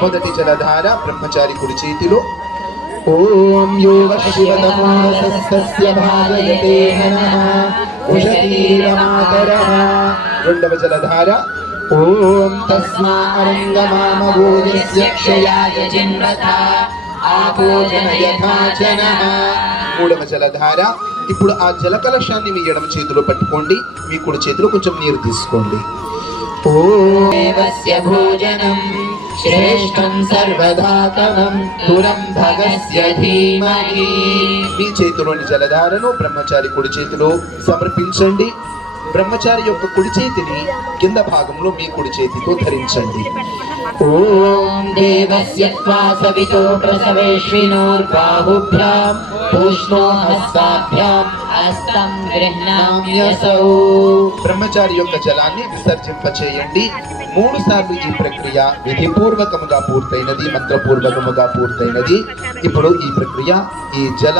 మొదటి జలధార బ్రహ్మచారి కుడి చేతిలో ఓం యోగ శివతమాసస్య భాగయతే రెండవ జలధార ఓం తస్మారంగమామభూయస్య మూడవ జలధార ఇప్పుడు ఆ జల కలశాన్ని మీ ఎడమ చేతిలో పట్టుకోండి మీ కుడి చేతిలో కొంచెం నీరు తీసుకోండి. ఓం దేవస్య భోజనం శ్రేష్టం సర్వధాతనం పురం భగస్య ధీమహి. మీ చేతిలోని జలధారను బ్రహ్మచారి కుడి చేతిలో సమర్పించండి. బ్రహ్మచారి యొక్క కుడి చేతిని కింద భాగంలో మీ కుడి చేతితో ధరించండి. ఓం దేవస్య త్వా సవితో ప్రసవేష్వినోర్బాహుభ్యాం పూష్ణో హస్తాభ్యాం హస్తం గృహ్ణామ్యసౌ బ్రహ్మచారి యొక్క జలాన్ని విసర్జింపచేయండి. మూడు సార్లు ఈ ప్రక్రియ విధిపూర్వకముగా పూర్తయినది మంత్రపూర్వకముగా పూర్తయినది. ఇప్పుడు ఈ ప్రక్రియ ఈ జల